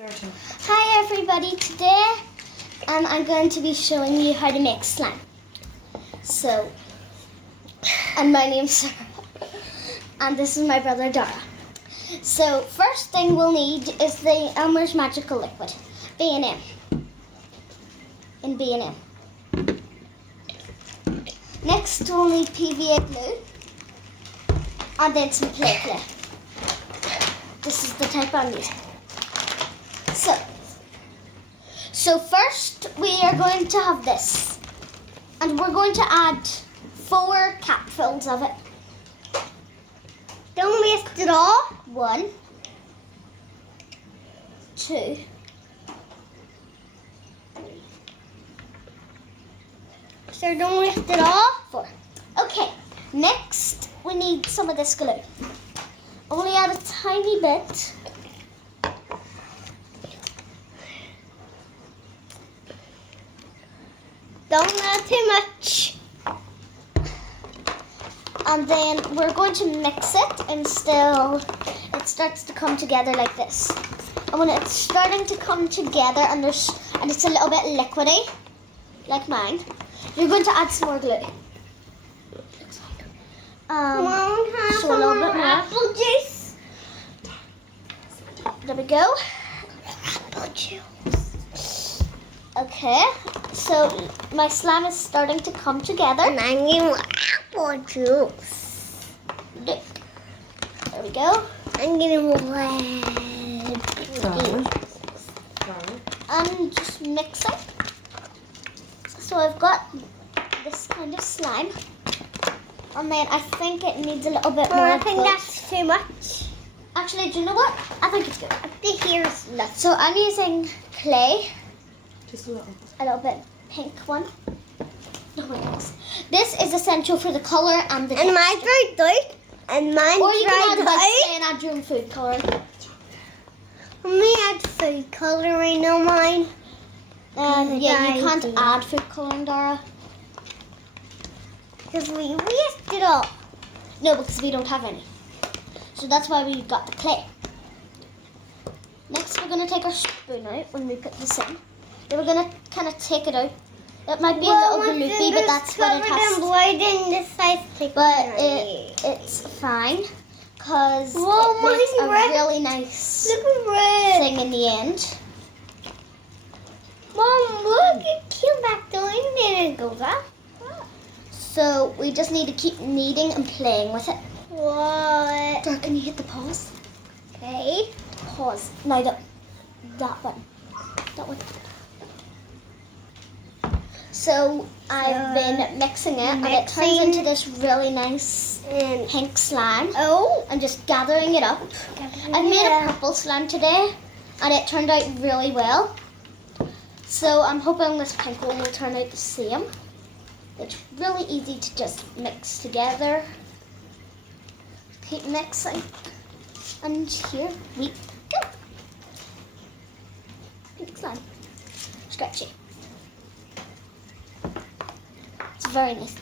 Hi everybody, today I'm going to be showing you how to make slime. And my name's Sarah, and this is my brother Dara. So first thing we'll need is the Elmer's Magical Liquid, B&M, in B&M. Next we'll need PVA glue, and then some play. This is the type I'm using. So first we are going to have this, and we're going to add 4 capfuls of it. Don't waste it all. 1, 2, 3. So don't waste it all. 4. Okay, next we need some of this glue. Only add a tiny bit. Don't add too much. And then we're going to mix it until it starts to come together like this. And when it's starting to come together and it's a little bit liquidy, like mine, you're going to add some more glue. So a little bit more apple juice. There we go. Apple juice. Okay, so my slime is starting to come together. And I'm getting apple juice. There we go. I'm getting red. I'm just mixing. So I've got this kind of slime. And then I think it needs a little bit more. I think that's too much. Actually, do you know what? I think it's good. I think here's enough. So I'm using clay. Just a little. A little bit pink one. Oh my goodness. This is essential for the colour and the texture. And mine's very dark. And mine's or you can add very white and add your own food colouring. Let me add food colouring on mine. Yeah, you can't add food colouring, Dara. Because we waste it all. No, because we don't have any. So that's why we got the clay. Next, we're going to take our spoon out when we put this in. Then we're going to kind of take it out. It might be a little gloopy, but that's what it has. But it's fine, because it makes a really nice thing in the end. Mom, look, it came back down and it goes up. So we just need to keep kneading and playing with it. What? Dara, can you hit the pause? Okay. Pause. No, that button. That one. So I've been mixing it, and it turns into this really nice pink slime. Oh. I'm just gathering it up. I've made a purple slime today, and it turned out really well. So I'm hoping this pink one will turn out the same. It's really easy to just mix together. Keep mixing. And here we go. Pink slime. Scratchy. It's very nice.